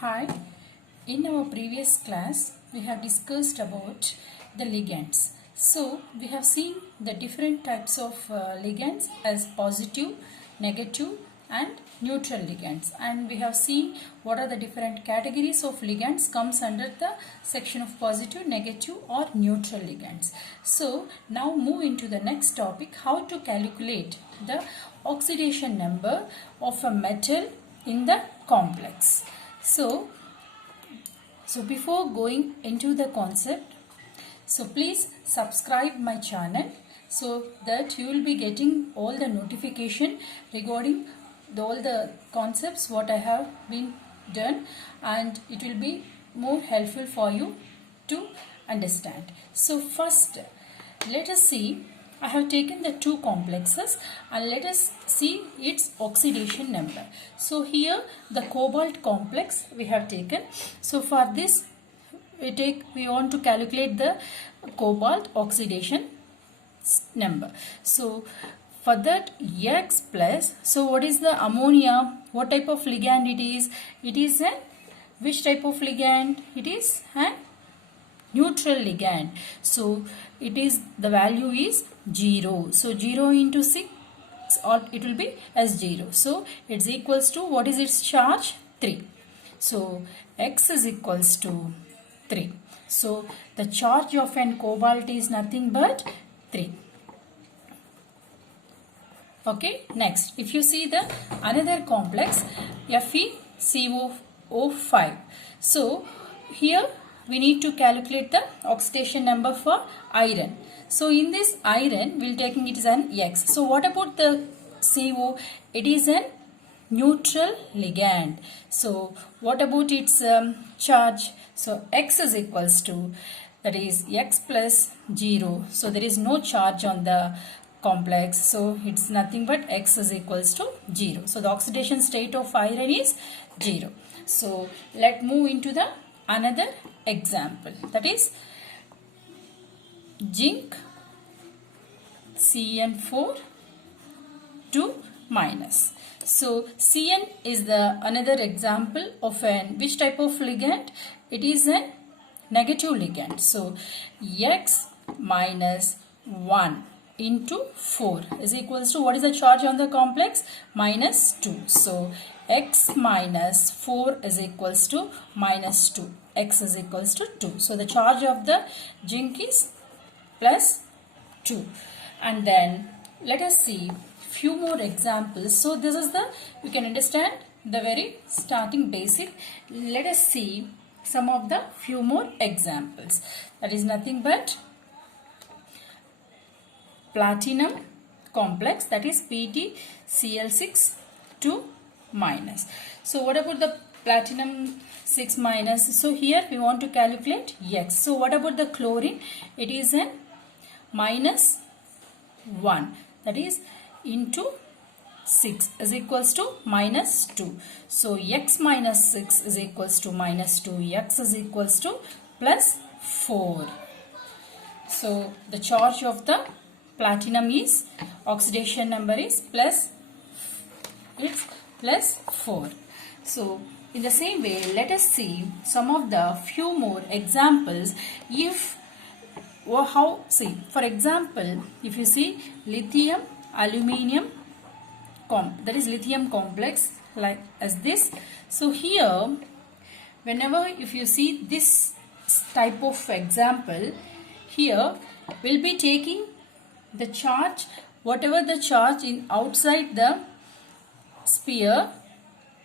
Hi, in our previous class we have discussed about the ligands. So we have seen the different types of ligands as positive, negative and neutral ligands, and we have seen what are the different categories of ligands comes under the section of positive, negative or neutral ligands. So now move into the next topic, how to calculate the oxidation number of a metal in the complex. So before going into the concept, so please subscribe my channel so that you will be getting all the notification regarding all the concepts what I have been done, and it will be more helpful for you to understand. So first let us see, I have taken the two complexes and let us see its oxidation number. So here the cobalt complex we have taken. So for this we want to calculate the cobalt oxidation number. So for that X plus, so what is the ammonia? What type of ligand it is? It is a which type of ligand? It is a neutral ligand. So it is, the value is 0. So 0 into 6, or it will be as 0. So it's equals to, what is its charge? 3. So X is equals to 3. So the charge of an cobalt is nothing but 3. Okay, next if you see the another complex FeCO5. So here we need to calculate the oxidation number for iron. So in this iron we will taking it as an X. So what about the CO? It is a neutral ligand. So what about its charge? So X is equals to, that is X plus 0. So there is no charge on the complex, so it's nothing but X is equals to 0. So the oxidation state of iron is 0. So let's move into the another example, that is zinc CN4 2 minus. So Cn is the another example of an which type of ligand? It is a negative ligand. So X minus 1 into 4 is equals to, what is the charge on the complex? Minus 2. So X minus 4 is equals to minus 2. X is equals to 2. So the charge of the zinc is plus 2. And then let us see few more examples. So this is the, you can understand the very starting basic. Let us see some of the few more examples. That is nothing but platinum complex, that is PtCl6 2 minus. So what about the platinum 6 minus? So here we want to calculate X. So what about the chlorine? It is a minus 1, that is into 6 is equals to minus 2. So X minus 6 is equals to minus 2. X is equals to plus 4. So the charge of the platinum is, oxidation number is plus 4. So in the same way, let us see some of the few more examples. If how, see for example, if you see lithium aluminium that is lithium complex like as this. So here whenever if you see this type of example, here we'll be taking the charge, whatever the charge in outside the sphere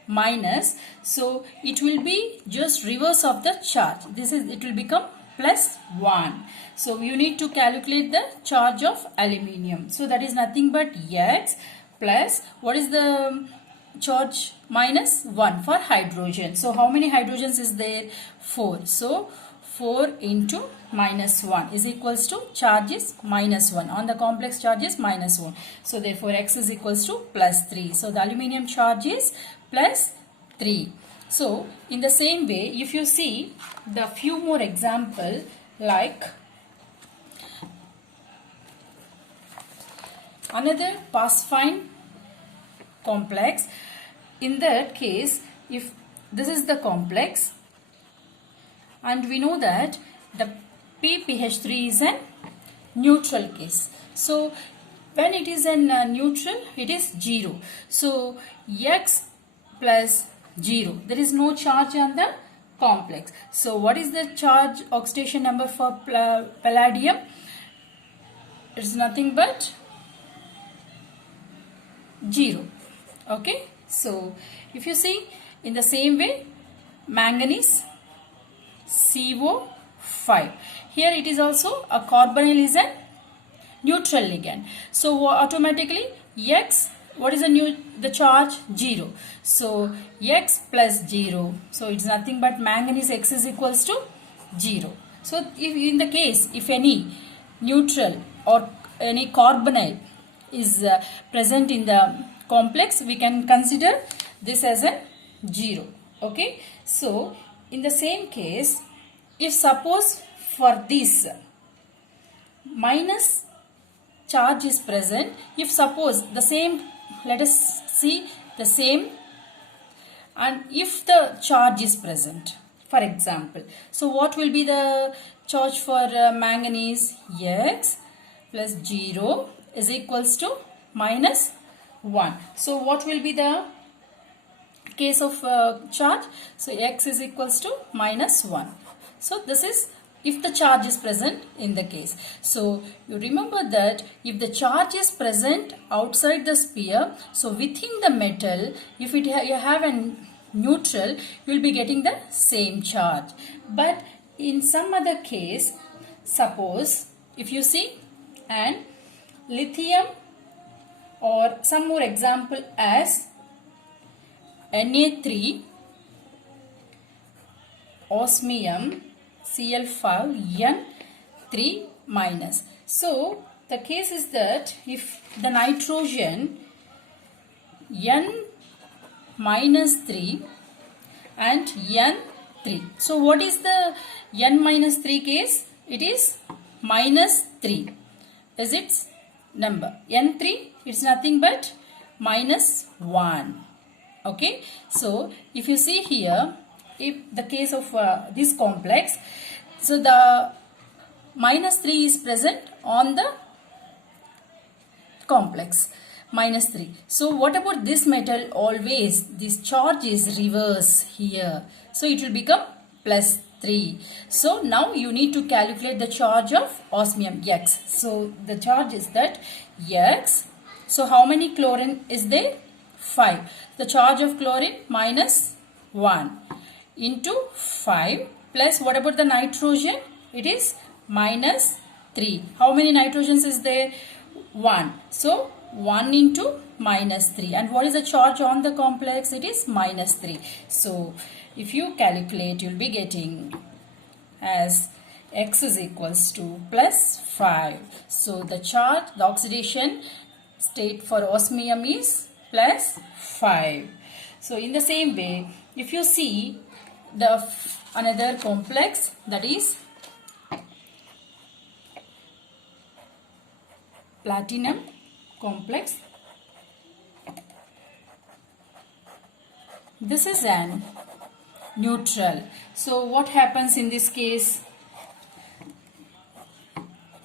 minus, so it will be just reverse of the charge. This is, it will become plus 1. So you need to calculate the charge of aluminium. So that is nothing but X plus, what is the charge? Minus 1 for hydrogen. So how many hydrogens is there? 4. So 4 into minus 1 is equals to, charge is minus 1. On the complex charge is minus 1. So therefore X is equals to plus 3. So the aluminium charge is plus 3. So in the same way, if you see the few more example like another phosphine complex, in that case if this is the complex, and we know that the PPH3 is a neutral case. So when it is a neutral, it is 0. So X plus 0, there is no charge on the complex. So what is the charge oxidation number for palladium? It is nothing but 0. Okay, so if you see in the same way, manganese CO5, here it is also a carbonyl is a neutral ligand. So automatically X, what is the charge? 0. So X plus 0, so it's nothing but manganese X is equals to 0. So if in the case, if any neutral or any carbonyl is present in the complex, we can consider this as a 0. Okay, so in the same case, if suppose for this minus charge is present, if suppose the same, let us see the same, and if the charge is present, for example, so what will be the charge for manganese? X plus 0 is equals to minus 1. So what will be the case of charge? So X is equals to minus 1. So this is if the charge is present in the case. So you remember that if the charge is present outside the sphere, so within the metal, if you have a neutral, you will be getting the same charge. But in some other case, suppose if you see and lithium, or some more example as Na3 osmium Cl5n3 minus. So the case is that if the nitrogen n minus 3 and n3. So what is the n minus 3 case? It is minus 3 is its number. N3, it's nothing but minus 1. Okay, so if you see here, if the case of this complex, so the minus 3 is present on the complex, minus 3. So what about this metal? Always this charge is reverse here, so it will become plus 3. So now you need to calculate the charge of osmium X. So the charge is that X. So how many chlorine is there? 5. The charge of chlorine minus 1 into 5 plus what about the nitrogen? It is minus 3. How many nitrogens is there? 1. So 1 into minus 3. And what is the charge on the complex? It is minus 3. So if you calculate, you will be getting as X is equals to plus 5. So the charge, the oxidation state for osmium is plus 5. So in the same way, if you see the another complex, that is platinum complex. This is an neutral. So what happens in this case?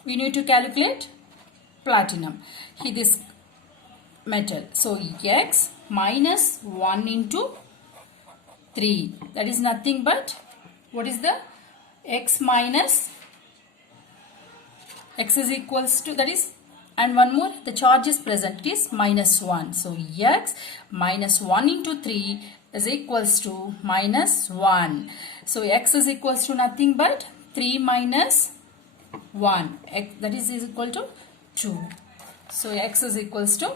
We need to calculate platinum, this metal. So X minus 1 into 3, that is nothing but, what is the X minus, X is equals to, that is, and one more, the charge is present, it is minus 1. So X minus 1 into 3 is equals to minus 1. So X is equals to nothing but 3 minus 1. X, that is equal to 2. So X is equals to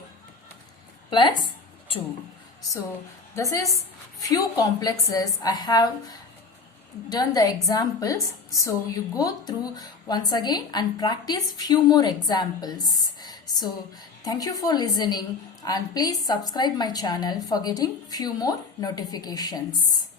plus 2. So this is few complexes I have done the examples. So you go through once again and practice few more examples. So thank you for listening, and please subscribe my channel for getting few more notifications.